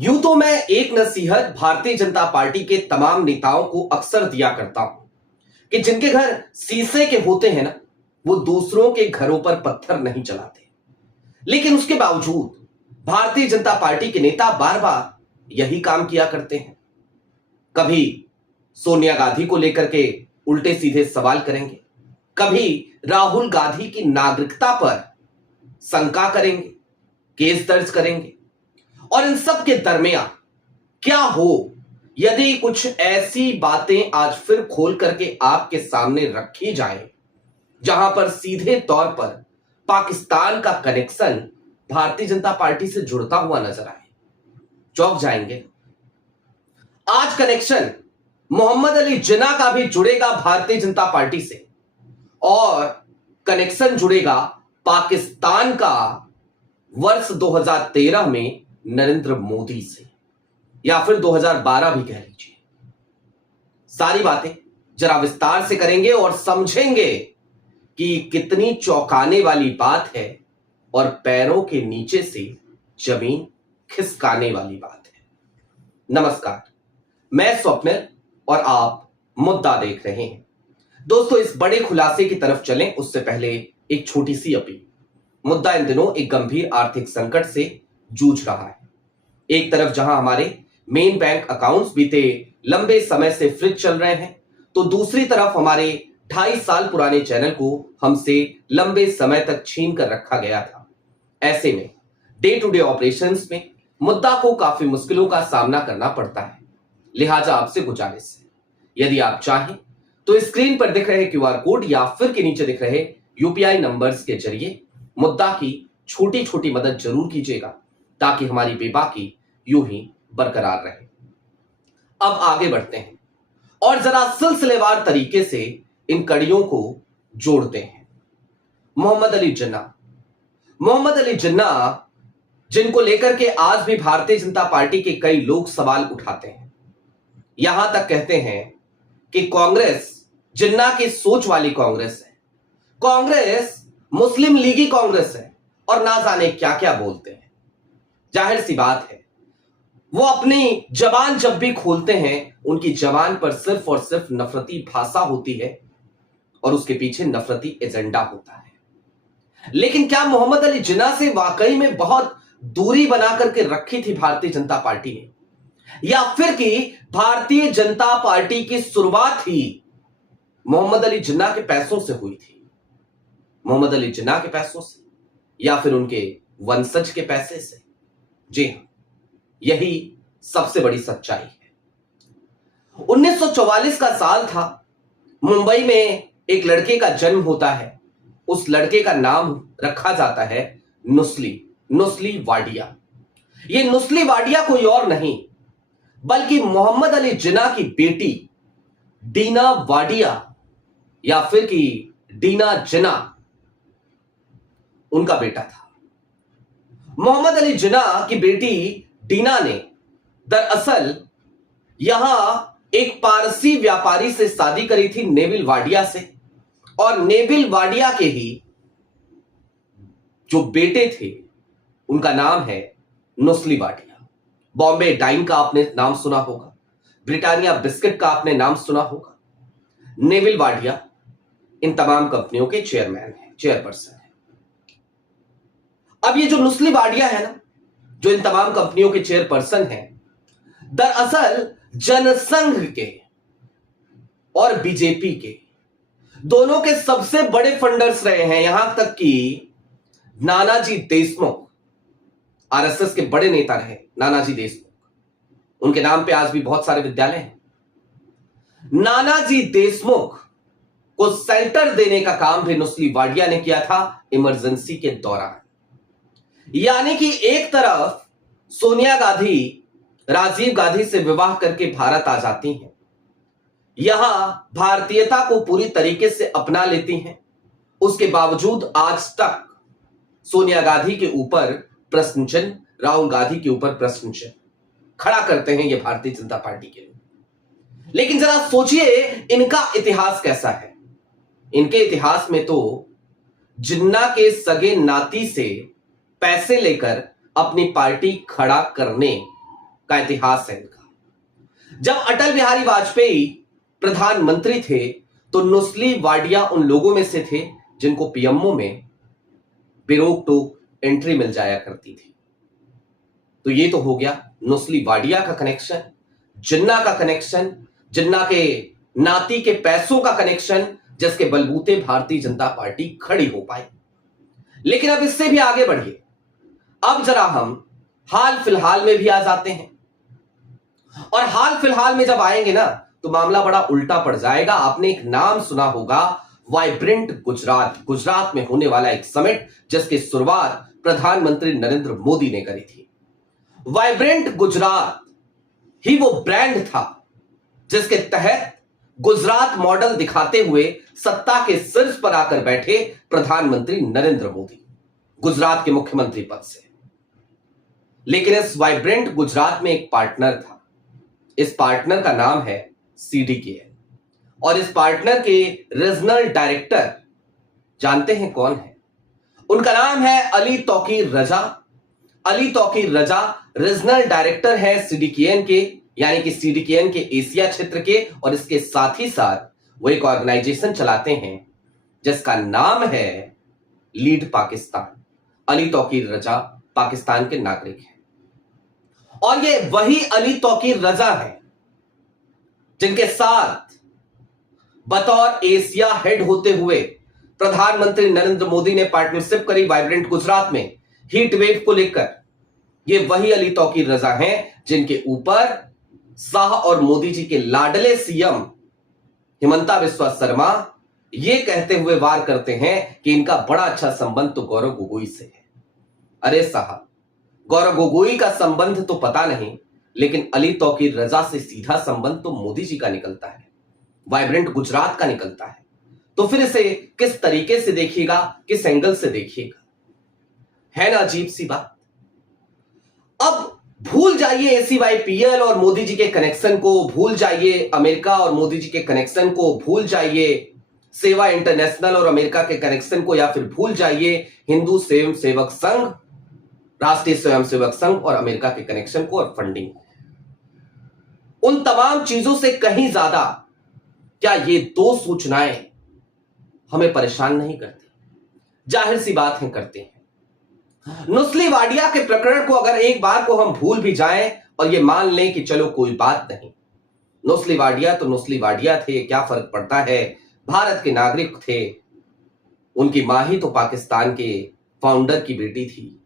यूं तो मैं एक नसीहत भारतीय जनता पार्टी के तमाम नेताओं को अक्सर दिया करता हूं कि जिनके घर शीशे के होते हैं ना, वो दूसरों के घरों पर पत्थर नहीं चलाते। लेकिन उसके बावजूद भारतीय जनता पार्टी के नेता बार बार यही काम किया करते हैं। कभी सोनिया गांधी को लेकर के उल्टे सीधे सवाल करेंगे, कभी राहुल गांधी की नागरिकता पर शंका करेंगे, केस दर्ज करेंगे। और इन सब के दरमियान क्या हो यदि कुछ ऐसी बातें आज फिर खोल करके आपके सामने रखी जाए जहां पर सीधे तौर पर पाकिस्तान का कनेक्शन भारतीय जनता पार्टी से जुड़ता हुआ नजर आए, चौंक जाएंगे। आज कनेक्शन मोहम्मद अली जिन्ना का भी जुड़ेगा भारतीय जनता पार्टी से, और कनेक्शन जुड़ेगा पाकिस्तान का वर्ष 2013 में नरेंद्र मोदी से, या फिर 2012 भी कह लीजिए। सारी बातें जरा विस्तार से करेंगे और समझेंगे कि कितनी चौंकाने वाली बात है और पैरों के नीचे से जमीन खिसकाने वाली बात है। नमस्कार, मैं स्वप्निल और आप मुद्दा देख रहे हैं। दोस्तों, इस बड़े खुलासे की तरफ चलें उससे पहले एक छोटी सी अपील। मुद्दा इन दिनों एक गंभीर आर्थिक संकट से जूझ रहा है। एक तरफ जहां हमारे मेन बैंक अकाउंट्स बीते लंबे समय से फ्रीज चल रहे हैं, तो दूसरी तरफ हमारे 2.5 साल पुराने चैनल को हमसे लंबे समय तक छीन कर रखा गया था। ऐसे में डे टू डे ऑपरेशंस में मुद्दा को काफी मुश्किलों का सामना करना पड़ता है। लिहाजा आपसे गुजारिश है, यदि आप चाहें तो स्क्रीन पर दिख रहे QR कोड या फिर के नीचे दिख रहे UPI नंबर्स के जरिए मुद्दा की छोटी छोटी मदद जरूर कीजिएगा, ताकि हमारी बेबाकी यूं ही बरकरार रहे। अब आगे बढ़ते हैं और जरा सिलसिलेवार तरीके से इन कड़ियों को जोड़ते हैं। मोहम्मद अली जिन्ना जिनको लेकर के आज भी भारतीय जनता पार्टी के कई लोग सवाल उठाते हैं, यहां तक कहते हैं कि कांग्रेस जिन्ना की सोच वाली कांग्रेस है, कांग्रेस मुस्लिम लीगी कांग्रेस है, और ना जाने क्या क्या बोलते हैं। जाहिर सी बात है, वो अपनी जबान जब भी खोलते हैं उनकी जबान पर सिर्फ और सिर्फ नफरती भाषा होती है और उसके पीछे नफरती एजेंडा होता है। लेकिन क्या मोहम्मद अली जिन्ना से वाकई में बहुत दूरी बना करके रखी थी भारतीय जनता पार्टी ने, या फिर कि भारतीय जनता पार्टी की शुरुआत ही मोहम्मद अली जिन्ना के पैसों से हुई थी? मोहम्मद अली जिन्ना के पैसों से या फिर उनके वंशज के पैसे से? जी हां, यही सबसे बड़ी सच्चाई है। 1944 का साल था। मुंबई में एक लड़के का जन्म होता है। उस लड़के का नाम रखा जाता है नुस्ली वाडिया। ये नुस्ली वाडिया कोई और नहीं बल्कि मोहम्मद अली जिन्ना की बेटी डीना वाडिया, या फिर कि डीना जिन्ना उनका बेटा था। मोहम्मद अली जिन्ना की बेटी डीना ने दरअसल यहां एक पारसी व्यापारी से शादी करी थी, नेविल वाडिया से, और नेविल वाडिया के ही जो बेटे थे उनका नाम है नुस्ली वाडिया। बॉम्बे डाइन का आपने नाम सुना होगा, ब्रिटानिया बिस्किट का आपने नाम सुना होगा। नेविल वाडिया इन तमाम कंपनियों के चेयरपर्सन है। अब ये जो नुस्ली वाडिया है ना, जो इन तमाम कंपनियों के चेयरपर्सन हैं, दरअसल जनसंघ के और बीजेपी के दोनों के सबसे बड़े फंडर्स रहे हैं। यहां तक कि नानाजी देशमुख, RSS के बड़े नेता रहे नानाजी देशमुख, उनके नाम पे आज भी बहुत सारे विद्यालय हैं। नानाजी देशमुख को शेल्टर देने का काम भी नुस्ली वाडिया ने किया था इमरजेंसी के दौरान। यानी कि एक तरफ सोनिया गांधी राजीव गांधी से विवाह करके भारत आ जाती हैं, यहां भारतीयता को पूरी तरीके से अपना लेती हैं, उसके बावजूद आज तक सोनिया गांधी के ऊपर प्रश्न चिन्ह, राहुल गांधी के ऊपर प्रश्न चिन्ह खड़ा करते हैं ये भारतीय जनता पार्टी के लोग। लेकिन जरा सोचिए इनका इतिहास कैसा है। इनके इतिहास में तो जिन्ना के सगे नाती से पैसे लेकर अपनी पार्टी खड़ा करने का इतिहास है इनका। जब अटल बिहारी वाजपेयी प्रधानमंत्री थे तो नुस्ली वाडिया उन लोगों में से थे जिनको पीएमओ में बेरोक टोक एंट्री मिल जाया करती थी। तो ये तो हो गया नुस्ली वाडिया का कनेक्शन, जिन्ना का कनेक्शन, जिन्ना के नाती के पैसों का कनेक्शन, जिसके बलबूते भारतीय जनता पार्टी खड़ी हो पाई। लेकिन अब इससे भी आगे बढ़िए, अब जरा हम हाल फिलहाल में भी आ जाते हैं। और हाल फिलहाल में जब आएंगे ना तो मामला बड़ा उल्टा पड़ जाएगा। आपने एक नाम सुना होगा, वाइब्रेंट गुजरात। गुजरात में होने वाला एक समिट जिसकी शुरुआत प्रधानमंत्री नरेंद्र मोदी ने करी थी। वाइब्रेंट गुजरात ही वो ब्रांड था जिसके तहत गुजरात मॉडल दिखाते हुए सत्ता के शीर्ष पर आकर बैठे प्रधानमंत्री नरेंद्र मोदी गुजरात के मुख्यमंत्री पद से। लेकिन इस वाइब्रेंट गुजरात में एक पार्टनर था। इस पार्टनर का नाम है सीडीकेएन और इस पार्टनर के रीजनल डायरेक्टर जानते हैं कौन है? उनका नाम है अली तौकीर रजा। अली तौकीर रजा रीजनल डायरेक्टर है सीडीकेएन के, यानी कि सीडीकेएन के एशिया क्षेत्र के, और इसके साथ ही साथ वो एक ऑर्गेनाइजेशन चलाते हैं जिसका नाम है लीड पाकिस्तान। अली तौकीर रजा पाकिस्तान के नागरिक हैं और ये वही अली तौकीर रजा है जिनके साथ बतौर एशिया हेड होते हुए प्रधानमंत्री नरेंद्र मोदी ने पार्टनरशिप करी वाइब्रेंट गुजरात में हीट वेव को लेकर। ये वही अली तौकीर रजा हैं जिनके ऊपर शाह और मोदी जी के लाडले सीएम हिमंता बिस्वा शर्मा ये कहते हुए वार करते हैं कि इनका बड़ा अच्छा संबंध तो गौरव गोगोई से है। अरे साहब, गौरव गोगोई का संबंध तो पता नहीं, लेकिन अली तौकीर रजा से सीधा संबंध तो मोदी जी का निकलता है, वाइब्रेंट गुजरात का निकलता है। तो फिर इसे किस तरीके से देखिएगा, किस एंगल से देखिएगा, है ना अजीब सी बात। अब भूल जाइए एसीवाईपीएल और मोदी जी के कनेक्शन को, भूल जाइए अमेरिका और मोदी जी के कनेक्शन को, भूल जाइए सेवा इंटरनेशनल और अमेरिका के कनेक्शन को, या फिर भूल जाइए हिंदू स्वयं सेवक संघ, राष्ट्रीय स्वयंसेवक संघ और अमेरिका के कनेक्शन को और फंडिंग। उन तमाम चीजों से कहीं ज्यादा क्या ये दो सूचनाएं हमें परेशान नहीं करती? जाहिर सी बात है करते हैं। नुस्ली वाडिया के प्रकरण को अगर एक बार को हम भूल भी जाएं और ये मान लें कि चलो कोई बात नहीं, नुस्ली वाडिया तो नुस्ली वाडिया थे, क्या फर्क पड़ता है, भारत के नागरिक थे, उनकी मां ही तो पाकिस्तान के फाउंडर की बेटी थी,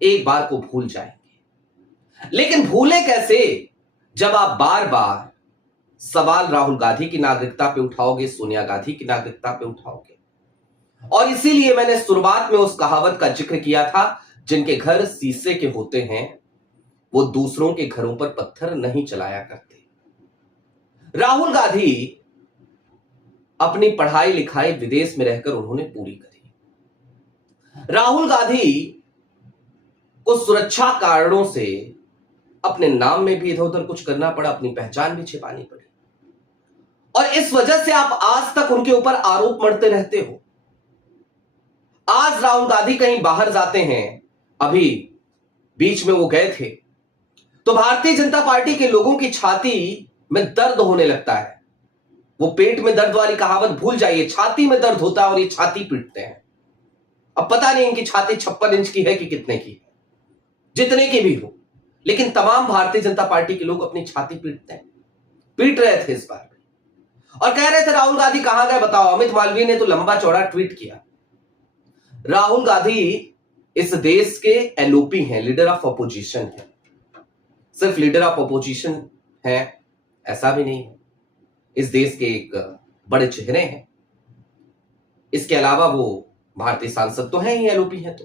एक बार को भूल जाएंगे। लेकिन भूले कैसे जब आप बार बार सवाल राहुल गांधी की नागरिकता पे उठाओगे, सोनिया गांधी की नागरिकता पे उठाओगे। और इसीलिए मैंने शुरुआत में उस कहावत का जिक्र किया था, जिनके घर शीशे के होते हैं वो दूसरों के घरों पर पत्थर नहीं चलाया करते। राहुल गांधी अपनी पढ़ाई लिखाई विदेश में रहकर उन्होंने पूरी करी। राहुल गांधी को सुरक्षा कारणों से अपने नाम में भी इधर उधर कुछ करना पड़ा, अपनी पहचान भी छिपानी पड़ी, और इस वजह से आप आज तक उनके ऊपर आरोप मढ़ते रहते हो। आज राहुल गांधी कहीं बाहर जाते हैं, अभी बीच में वो गए थे, तो भारतीय जनता पार्टी के लोगों की छाती में दर्द होने लगता है। वो पेट में दर्द वाली कहावत भूल जाइए, छाती में दर्द होता है और ये छाती पीटते हैं। अब पता नहीं इनकी छाती 56 इंच की है कि कितने की है, जितने की भी हो, लेकिन तमाम भारतीय जनता पार्टी के लोग अपनी छाती पीटते हैं, पीट रहे थे इस बार भी, और कह रहे थे राहुल गांधी कहां गए बताओ। अमित मालवीय ने तो लंबा चौड़ा ट्वीट किया। राहुल गांधी इस देश के एलओपी हैं, लीडर ऑफ अपोजिशन है। सिर्फ लीडर ऑफ अपोजिशन है ऐसा भी नहीं है, इस देश के एक बड़े चेहरे हैं। इसके अलावा वो भारतीय सांसद तो हैं ही, एलओपी हैं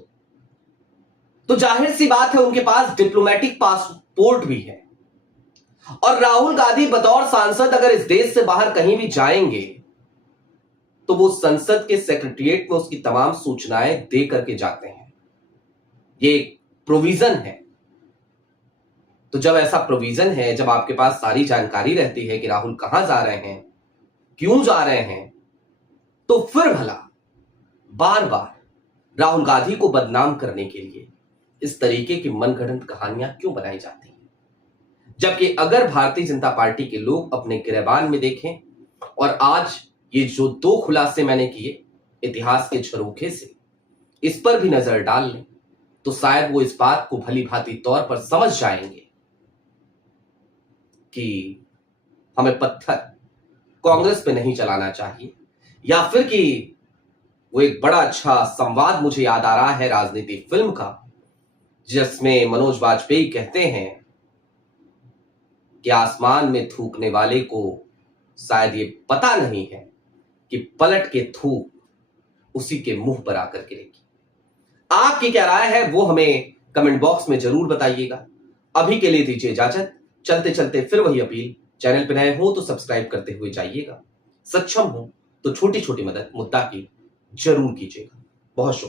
तो जाहिर सी बात है उनके पास डिप्लोमेटिक पासपोर्ट भी है। और राहुल गांधी बतौर सांसद अगर इस देश से बाहर कहीं भी जाएंगे तो वो संसद के सेक्रेटरिएट में उसकी तमाम सूचनाएं दे करके जाते हैं। ये प्रोविजन है। तो जब ऐसा प्रोविजन है, जब आपके पास सारी जानकारी रहती है कि राहुल कहां जा रहे हैं, क्यों जा रहे हैं, तो फिर भला बार बार राहुल गांधी को बदनाम करने के लिए इस तरीके की मनगढ़ंत कहानियां क्यों बनाई जाती हैं? जबकि अगर भारतीय जनता पार्टी के लोग अपने गिरबान में देखें और आज ये जो 2 खुलासे मैंने किए इतिहास के झरोखे से, इस पर भी नजर डाल लें तो शायद वो इस बात को भली भांति तौर पर समझ जाएंगे कि हमें पत्थर कांग्रेस पे नहीं चलाना चाहिए, या फिर कि वो एक बड़ा अच्छा संवाद मुझे याद आ रहा है राजनीति फिल्म का, जिसमें मनोज वाजपेयी कहते हैं कि आसमान में थूकने वाले को शायद ये पता नहीं है कि पलट के थूक उसी के मुंह पर आकर गिरेगी। आपकी क्या राय है वो हमें कमेंट बॉक्स में जरूर बताइएगा। अभी के लिए दीजिए इजाजत। चलते चलते फिर वही अपील, चैनल पर नए हो तो सब्सक्राइब करते हुए जाइएगा, सक्षम हो तो छोटी छोटी मदद मुद्दा की जरूर कीजिएगा। बहुत शुक्रिया।